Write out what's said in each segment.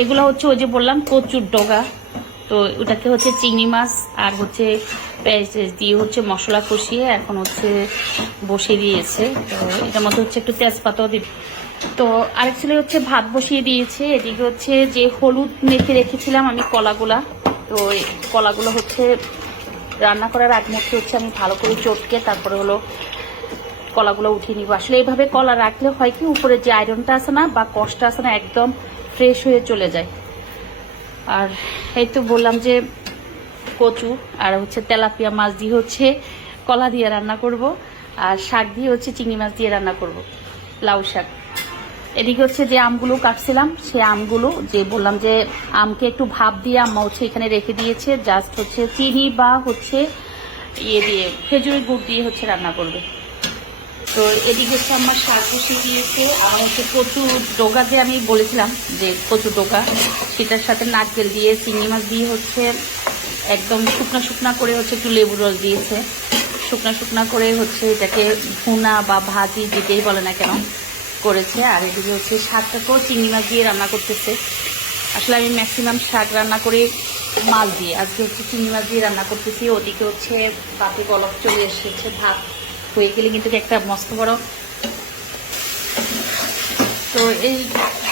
এগুলো হচ্ছে ওই যে বললাম, কচুর ডগা। তো ওটাকে হচ্ছে চিংড়ি মাছ আর হচ্ছে পেঁয়াজ দিয়ে হচ্ছে মশলা কষিয়ে এখন হচ্ছে বসিয়ে দিয়েছে। তো এটার মধ্যে হচ্ছে একটু তেজপাতাও দিবে। তো আরেক ছেলে হচ্ছে ভাত বসিয়ে দিয়েছে। এদিকে হচ্ছে যে হলুদ মেখে রেখেছিলাম আমি কলাগুলা। তো কলাগুলো হচ্ছে রান্না করার আগ মুহূর্তে হচ্ছে আমি ভালো করে চটকে তারপরে হলো কলাগুলো উঠিয়ে নিব। আসলে এইভাবে কলা রাখলে হয় কি, উপরে যে আয়রনটা আছে না বা কষ্টটা আছে না, একদম ফ্রেশ হয়ে চলে যায়। আর এই তো বললাম যে কচু আর হচ্ছে তেলাপিয়া মাছ দিয়ে হচ্ছে কলা দিয়ে রান্না করব আর শাক দিয়ে হচ্ছে চিংড়ি মাছ দিয়ে রান্না করব, লাউ শাক। এদিকে হচ্ছে যে আমগুলো কাটছিলাম সে আমগুলো যে বললাম যে আমকে একটু ভাপ দিয়ে আম্মা হচ্ছে এখানে রেখে দিয়েছে জাস্ট হচ্ছে চিনি বা হচ্ছে ইয়ে দিয়ে, খেজুরের গুড় দিয়ে হচ্ছে রান্না করবে। তো এদিকে হচ্ছে আমার শাক বসিয়ে দিয়েছে আমার হচ্ছে কচু ডোগা যে আমি বলেছিলাম যে কচু ডোগা, সেটার সাথে নারকেল দিয়ে, চিংড়ি মাছ দিয়ে হচ্ছে একদম শুকনা শুকনা করে হচ্ছে একটু লেবু রস দিয়েছে। শুকনা শুকনা করে হচ্ছে এটাকে ভুনা বা ভাজি যেটাই বলে না কেন করেছে, আর এদিকে হচ্ছে শাকটাকেও চিংড়ি মাছ দিয়ে রান্না করতেছে। আসলে আমি ম্যাক্সিমাম শাক রান্না করে মাছ দিয়ে, আজকে হচ্ছে চিংড়ি মাছ দিয়ে রান্না করতেছি, ওদিকে হচ্ছে বাতি গলক চলে এসেছে ভাত। হয়ে গেলে কিন্তু একটা মস্ত বড়। তো এই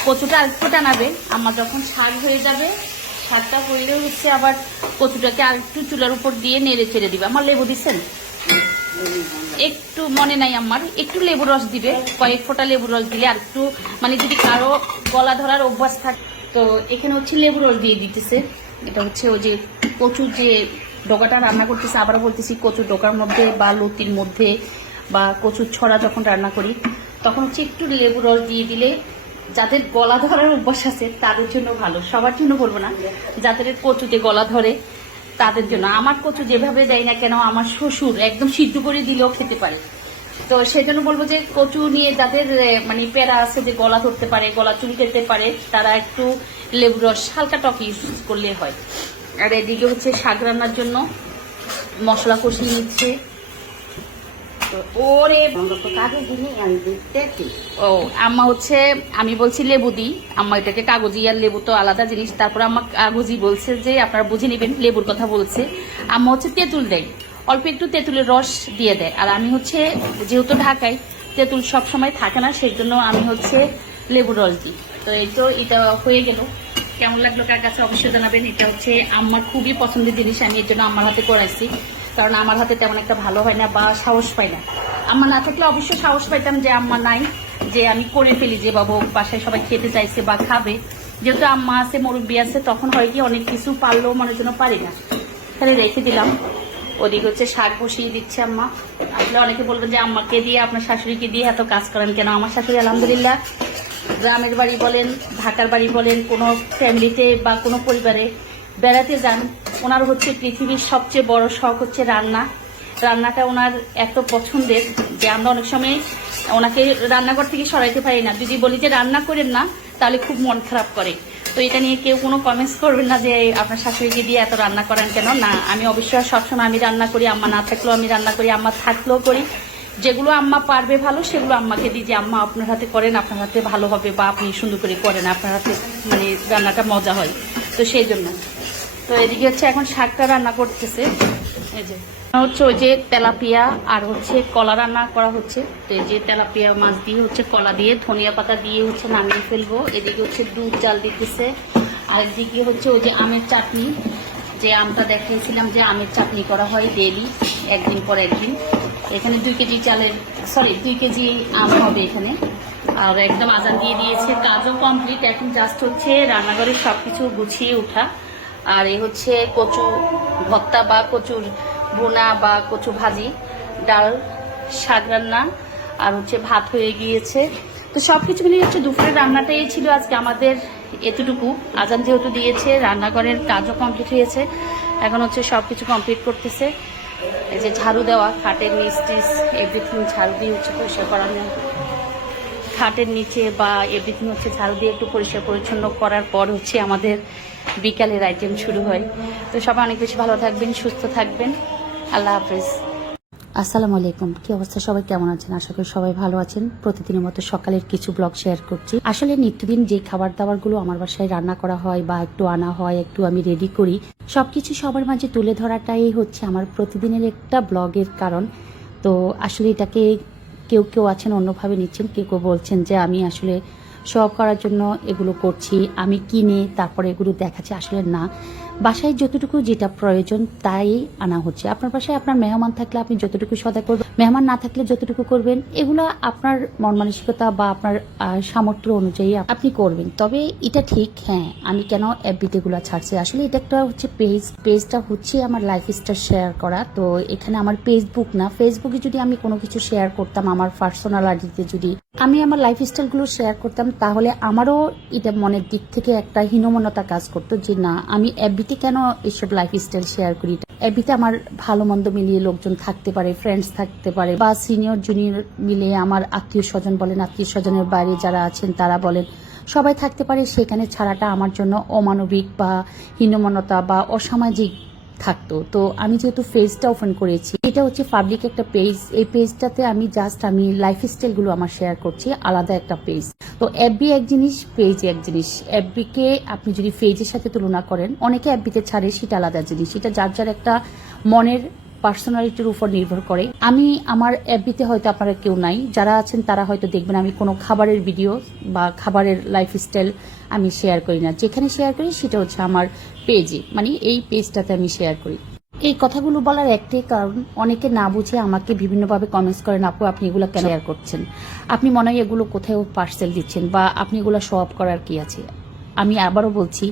কচুটা আরেকটু টানাবে। আমার যখন শাক হয়ে যাবে, শাকটা হইলেও হচ্ছে আবার কচুটাকে আরেকটু চুলার উপর দিয়ে নেড়ে ছেড়ে দিবে। আমার লেবু দিচ্ছেন একটু মনে নাই আমার। একটু লেবু রস দিবে। কয়েক ফোঁটা লেবু রস দিলে আর একটু মানে যদি কারও গলা ধরার অভ্যাস থাকে, তো এখানে হচ্ছে লেবু রস দিয়ে দিতেছে। এটা হচ্ছে ওই যে কচুর যে ডোকাটা রান্না করতেছি আবার বলতেছি কচুর ডোকার মধ্যে বা লতির মধ্যে বা কচুর ছড়া যখন রান্না করি, তখন হচ্ছে একটু লেবু রস দিয়ে দিলে যাদের গলা ধরার অভ্যাস আছে তাদের জন্য ভালো, সবার জন্য বলব না, যাদের কচুতে গলা ধরে তাদের জন্য। আমার কচু যেভাবে দেয় না কেন, আমার শ্বশুর একদম সিদ্ধ করে দিলেও খেতে পারে। তো সেই জন্য বলব যে কচু নিয়ে যাদের মানে পেড়া আছে যে গলা ধরতে পারে, গলা চুলকেতে পারে, তারা একটু লেবু রস, হালকা টক ইউজ করলে হয়। আর এদিকে হচ্ছে শাক রান্নার জন্য মশলা কষিয়ে নিচ্ছে। ওরে ও আম্মা হচ্ছে আমি বলছি লেবু দিই। আম্মা এটাকে কাগজি আর লেবু তো আলাদা জিনিস। তারপর আম্মা কাগজি বলছে যে আপনারা বুঝে নেবেন লেবুর কথা বলছে। আম্মা হচ্ছে তেঁতুল দেয়। অল্প একটু তেঁতুলের রস দিয়ে দেয়। আর আমি হচ্ছে যেহেতু ঢাকায় তেঁতুল সব সময় থাকে না সেই জন্য আমি হচ্ছে লেবুর রস দিই। তো এই তো এটা হয়ে গেল। কেমন লাগল কার কাছে অবশ্যই জানাবেন। এটা হচ্ছে আমার খুবই পছন্দের জিনিস, আমি এর জন্য আমার হাতে করাইছি। কারণ আমার হাতে তেমন একটা ভালো হয় না বা সাহস পাই না। আম্মা না থাকলে অবশ্যই সাহস পাইতাম যে আম্মা নাই, যে আমি করে ফেলি, যে বাবু বাসায় সবাই খেতে চাইছে বা খাবে। যেহেতু আম্মা আছে মুরব্বী আছে, তখন হয় কি অনেক কিছু পারলেও মানুষজন পারি না। তাহলে রেখে দিলাম। ওদিকে হচ্ছে শাক বসিয়ে দিচ্ছে আম্মা। আসলে অনেকে বলবেন যে, আম্মাকে দিয়ে, আপনার শাশুড়িকে দিয়ে এত কাজ করেন কেন? আমার শাশুড়ি আলহামদুলিল্লাহ গ্রামের বাড়ি বলেন, ঢাকার বাড়ি বলেন, কোনো ফ্যামিলিতে বা কোনো পরিবারে বেড়াতে যান, ওনার হচ্ছে পৃথিবীর সবচেয়ে বড় শখ হচ্ছে রান্না। রান্নাটা ওনার এত পছন্দের যে আমরা অনেক সময় ওনাকে রান্নাঘর থেকে সরাইতে পারি না। যদি বলি যে, রান্না করেন না, তাহলে খুব মন খারাপ করে। তো এটা নিয়ে কেউ কোনো কমেন্টস করবেন না যে আপনার শাশুড়িকে দিয়ে এত রান্না করেন কেন? না, আমি অবশ্যই সবসময় আমি রান্না করি, আম্মা না থাকলেও আমি রান্না করি, আম্মা থাকলেও করি। যেগুলো আম্মা পারবে ভালো, সেগুলো আম্মাকে দিই যে, আম্মা আপনার হাতে করেন, আপনার হাতে ভালো হবে বা আপনি সুন্দর করে করেন, আপনার হাতে মানে রান্নাটা মজা হয়। তো সেই জন্য। তো এদিকে হচ্ছে এখন শাকটা রান্না করতেছে। এই যে। হচ্ছে ওই যে তেলাপিয়া আর হচ্ছে কলা রান্না করা হচ্ছে। তো এই যে তেলাপিয়া মাছ দিয়ে হচ্ছে কলা দিয়ে, ধনিয়া পাতা দিয়ে হচ্ছে নামিয়ে ফেলব। এদিকে হচ্ছে দুধ জাল দিতেছে। আর একদিকে হচ্ছে ওই যে আমের চাটনি। যে আমটা দেখিয়েছিলাম যে আমের চাটনি করা হয় ডেলি একদিন পর একদিন। এখানে দুই কেজি চালের সরি দুই কেজি আম হবে এখানে। আর একদম আজান দিয়ে দিয়েছে। কাজও কমপ্লিট এখন জাস্ট হচ্ছে রান্নাঘরের সব কিছু গুছিয়ে ওঠা। আর এই হচ্ছে কচু ভর্তা বা কচুর বোনা বা কচু ভাজি, ডাল, শাক রান্না, আর হচ্ছে ভাত হয়ে গিয়েছে। তো সব কিছু মিলিয়ে হচ্ছে দুপুরের রান্নাটাই ছিল আজকে আমাদের এতটুকু। আজান যেহেতু দিয়েছে, রান্নাঘরের কাজও কমপ্লিট হয়েছে। এখন হচ্ছে সব কিছু কমপ্লিট করতেছে। এই যে ঝাড়ু দেওয়া, খাটের নিচ টিচ এভরিথিং ঝাড়ু দিয়ে হচ্ছে পরিষ্কার করানো। খাটের নিচে বা এভরিথিং হচ্ছে ঝাড়ু দিয়ে একটু পরিষ্কার পরিচ্ছন্ন করার পর হচ্ছে আমাদের বিকালের আইটেম শুরু হয়। তো সবাই অনেক বেশি ভালো থাকবেন, সুস্থ থাকবেন। আল্লাহ হাফিজ। আসসালামু আলাইকুম। কি অবস্থা? সবাই কেমন আছেন? আশা করি সবাই ভালো আছেন। প্রতিদিনের মতো সকালের কিছু ব্লগ শেয়ার করছি। আসলে নিত্যদিন যে খাবার দাবারগুলো আমার বাসায় রান্না করা হয় বা একটু আনা হয়, একটু আমি রেডি করি, সবকিছু সবার মাঝে তুলে ধরাটাই হচ্ছে আমার প্রতিদিনের একটা ব্লগের কারণ। তো আসলে এটাকে কেউ কেউ আছেন, অন্যভাবে নিচ্ছেন, কেউ কেউ বলছেন যে আমি আসলে অফ করার জন্য এগুলো করছি, আমি কিনে তারপরে এগুলো দেখাচ্ছি। আসলে না। বাসায় যতটুকু যেটা প্রয়োজন তাই আনা হচ্ছে। আপনার বাসায় আপনার মেহমান থাকলে আপনি যতটুকু সদাই করবেন, মেহমান না থাকলে যতটুকু করবেন, এগুলো আপনার মন মানসিকতা বা আপনার সামর্থ্য অনুযায়ী আপনি করবেন। তবে এটা ঠিক হ্যাঁ আমি কেন এফবিতে গুলো ছাড়ছি? আসলে এটা একটা হচ্ছে পেজ পেজটা হচ্ছে আমার লাইফ স্টাইল শেয়ার করা। তো এখানে আমার ফেসবুক না ফেসবুকে যদি আমি কোনো কিছু শেয়ার করতাম, আমার পার্সোনাল আইডিতে যদি আমি আমার লাইফ স্টাইলগুলো শেয়ার করতাম, তাহলে আমারও এটা মনের দিক থেকে একটা হীনমনতা কাজ করতো যে না, আমি এফবিতে কেন এসব লাইফ স্টাইল শেয়ার করি অ্যাবিতে আমার ভালো মন্দ মিলিয়ে লোকজন থাকতে পারে ফ্রেন্ডস থাকতে পারে, বা সিনিয়র জুনিয়র মিলে আমার আত্মীয় স্বজন বলেন, আত্মীয় স্বজনের বাইরে যারা আছেন তারা বলেন, সবাই থাকতে পারে। সেখানে ছাড়াটা আমার জন্য অমানবিক বা হীনমনতা বা অসামাজিক থাকতো। তো আমি যেহেতু পেজটা ওপেন করেছি, এটা হচ্ছে পাবলিক একটা পেজ এই পেজটাতে আমি জাস্ট আমি লাইফ স্টাইলগুলো আমার শেয়ার করছি, আলাদা একটা পেজ তো এফবি এক জিনিস পেজ এক জিনিস। এফবিকে আপনি যদি পেজের সাথে তুলনা করেন, অনেকে এফবিতে ছাড়ে, সেটা আলাদা জিনিস। সেটা যার যার একটা মনের পার্সোনালিটির উপর নির্ভর করে। আমি আমার এফবিতে হয়তো আপনারা কেউ নাই, যারা আছেন তারা হয়তো দেখবেন আমি কোনো খাবারের ভিডিও বা খাবারের লাইফ স্টাইল আমি শেয়ার করি না। যেখানে শেয়ার করি, সেটা হচ্ছে আমার পেজে মানে এই পেজটাতে আমি শেয়ার করি। এই কথাগুলো বলার একটাই কারণ অনেকে না বুঝে আমাকে বিভিন্নভাবে কমেন্টস করেন আপু আপনি এগুলো কেন শেয়ার করছেন? আপনি মনে হয় এগুলো কোথায় পার্সেল দিচ্ছেন বা আপনি এগুলো শো অফ করার কি আছে? আমি আবারও বলছি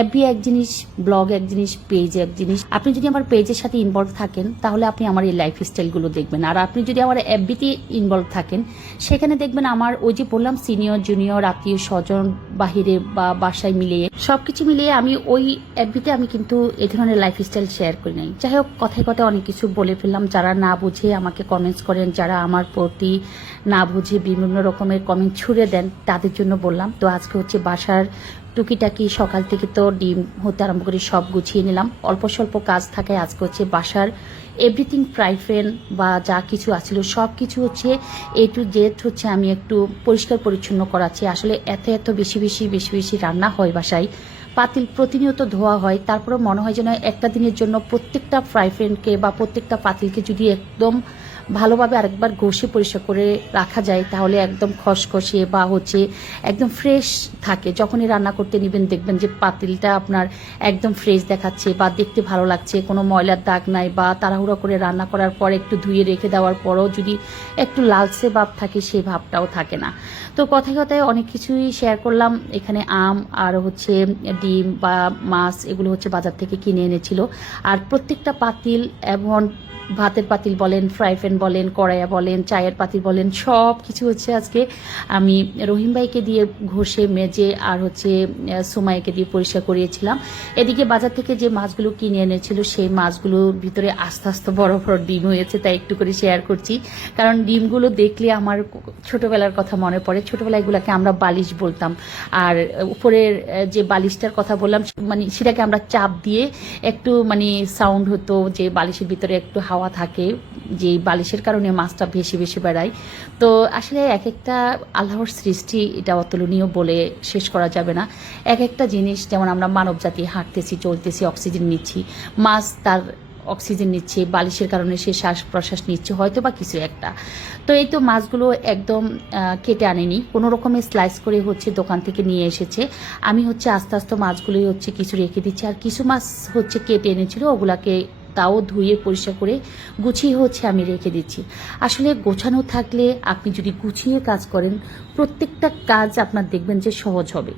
এফবি এক জিনিস ব্লগ এক জিনিস পেজ এক জিনিস, আপনি যদি আমার পেজের সাথে ইনভলভ থাকেন, তাহলে আপনি আমার এই লাইফ স্টাইলগুলো দেখবেন। আর আপনি যদি আমার এফবিতে ইনভলভ থাকেন, সেখানে দেখবেন আমার ওই যে বললাম সিনিয়র জুনিয়র আত্মীয় স্বজন, বাহিরে বা বাসায় মিলিয়ে সব কিছু মিলিয়ে আমি ওই এফবিতে আমি কিন্তু এ ধরনের লাইফ স্টাইল শেয়ার করি নাই। যাই হোক, কথায় কথায় অনেক কিছু বলে ফেললাম। যারা না বুঝে আমাকে কমেন্টস করেন, যারা আমার প্রতি না বুঝে বিভিন্ন রকমের কমেন্ট ছুড়ে দেন, তাদের জন্য বললাম। তো আজকে হচ্ছে বাসার টুকিটাকি সকাল থেকে তো ডিম হতে আরম্ভ করে সব গুছিয়ে নিলাম। অল্প স্বল্প কাজ থাকে আজকে হচ্ছে বাসার এভরিথিং ফ্রাইফেন বা যা কিছু আছিল সব কিছু হচ্ছে এ টু জেড হচ্ছে আমি একটু পরিষ্কার পরিচ্ছন্ন করাচ্ছি। আসলে এত এত বেশি বেশি বেশি বেশি রান্না হয় বাসায়। পাতিল প্রতিনিয়ত ধোয়া হয় তারপরে মনে হয় যেন একটা দিনের জন্য প্রত্যেকটা ফ্রাইফ্যানকে বা প্রত্যেকটা পাতিলকে যদি একদম ভালোভাবে আরেকবার ঘষে পরিষ্কার করে রাখা যায়, তাহলে একদম খসখসে বা হচ্ছে একদম ফ্রেশ থাকে। যখনই রান্না করতে নেবেন দেখবেন যে পাতিলটা আপনার একদম ফ্রেশ দেখাচ্ছে বা দেখতে ভালো লাগছে। কোনো ময়লার দাগ নাই বা তাড়াহুড়ো করে রান্না করার পর একটু ধুয়ে রেখে দেওয়ার পরও যদি একটু লালচে ভাব থাকে সেই ভাবটাও থাকে না। তো কথায় কথায় অনেক কিছুই শেয়ার করলাম। এখানে আম আর হচ্ছে ডিম বা মাছ এগুলো হচ্ছে বাজার থেকে কিনে এনেছিল। আর প্রত্যেকটা পাতিল এবং ভাতের পাতিল বলেন ফ্রাই প্যান বলেন, কড়াইয়া বলেন, চায়ের পাতিল বলেন, সব কিছু হচ্ছে আজকে আমি রহিম ভাইকে দিয়ে ঘষে, মেজে আর হচ্ছে সুমাইকে দিয়ে পরিষ্কার করিয়েছিলাম। এদিকে বাজার থেকে যে মাছগুলো কিনে এনেছিল, সেই মাছগুলোর ভিতরে আস্তে আস্তে বড় বড় ডিম হয়েছে, তাই একটু করে শেয়ার করছি। কারণ ডিমগুলো দেখলে আমার ছোটবেলার কথা মনে পড়ে। ছোটবেলায় এগুলাকে আমরা বালিশ বলতাম। আর উপরের যে বালিশটার কথা বললাম মানে সেটাকে আমরা চাপ দিয়ে একটু মানে সাউন্ড হতো যে বালিশের ভিতরে একটু হাওয়া থাকে যে বালিশের কারণে মাছটা ভেসে ভেসে বেড়ায়। তো আসলে এক একটা আল্লাহর সৃষ্টি এটা অতুলনীয় বলে শেষ করা যাবে না। এক একটা জিনিস, যেমন আমরা মানব জাতি হাঁটতেছি, চলতেছি, অক্সিজেন নিচ্ছি, মাছ তার অক্সিজেন নিচ্ছে, বালিশের কারণে সে শ্বাস প্রশ্বাস নিচ্ছে হয়তো বা কিছু একটা। তো এই তো মাছগুলো একদম কেটে আনেনি। কোনো রকমের স্লাইস করে হচ্ছে দোকান থেকে নিয়ে এসেছে। আমি হচ্ছে আস্তে আস্তে মাছগুলোই হচ্ছে কিছু রেখে দিচ্ছি। আর কিছু মাছ হচ্ছে কেটে এনেছিল, ওগুলাকে তাও ধুয়ে পরিষ্কার করে গুছিয়ে হচ্ছে আমি রেখে দিচ্ছি। আসলে গোছানো থাকলে আপনি যদি গুছিয়ে কাজ করেন, প্রত্যেকটা কাজ আপনার দেখবেন যে সহজ হবে।